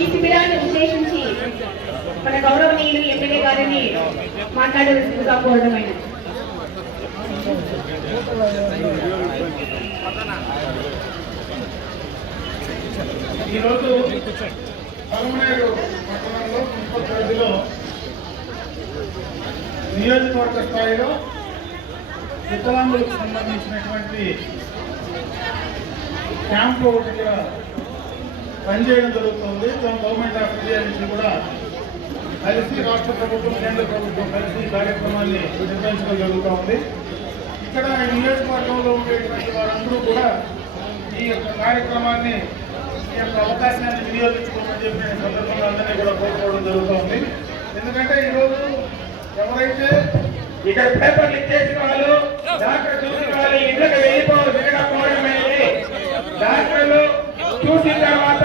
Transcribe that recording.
ఈ శిబిరాన్ని ఉద్దేశించి మన గౌరవనీయులు ఎమ్మెల్యే గారిని మాట్లాడవలసిందిగా కోరడమైనది. ఈరోజు పలమనేరు పట్టణంలో మున్సిపల్ పరిధిలో నియోజకవర్గ స్థాయిలో వికలాంగులకు సంబంధించినటువంటి క్యాంపు ఒకటి కూడా పనిచేయడం జరుగుతుంది. గవర్నమెంట్ ఆఫ్ ఇండియా నుంచి కూడా కలిసి రాష్ట్ర ప్రభుత్వం కేంద్ర ప్రభుత్వం కలిసి ఈ కార్యక్రమాన్ని నిర్వహించడం జరుగుతూ ఉంది. ఇక్కడ నియోజకవర్గంలో ఉండేటువంటి వారందరూ కూడా ఈ యొక్క కార్యక్రమాన్ని ఈ యొక్క అవకాశాన్ని వినియోగించుకోమని చెప్పి నేను సందర్భంగా అందరినీ కూడా కోరుకోవడం జరుగుతుంది. ఎందుకంటే ఈరోజు ఎవరైతే ఇక్కడ పేపర్లు ఇచ్చేసిన వాళ్ళు డాక్టర్ చూసిన వాళ్ళు ఇళ్ళకి వెళ్ళిపోవడం డాక్టర్లు చూసిన తర్వాత